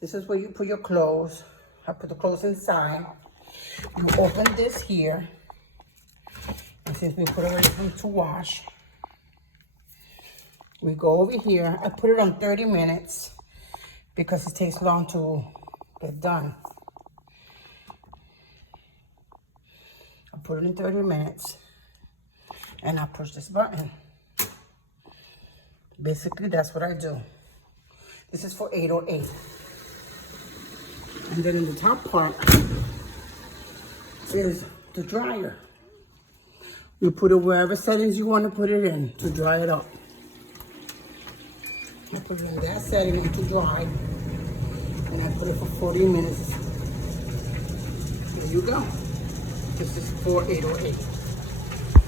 This is where you put your clothes. I put the clothes inside. You open this here. And since we put it ready for them to wash, we go over here. I put it on 30 minutes because it takes long to get done. I put it in 30 minutes and I push this button. Basically, that's what I do. This is for 808. And then in the top part is the dryer. You put it wherever settings you want to put it in to dry it up. I put it in that setting to dry. And I put it for 40 minutes. There you go. This is for 808.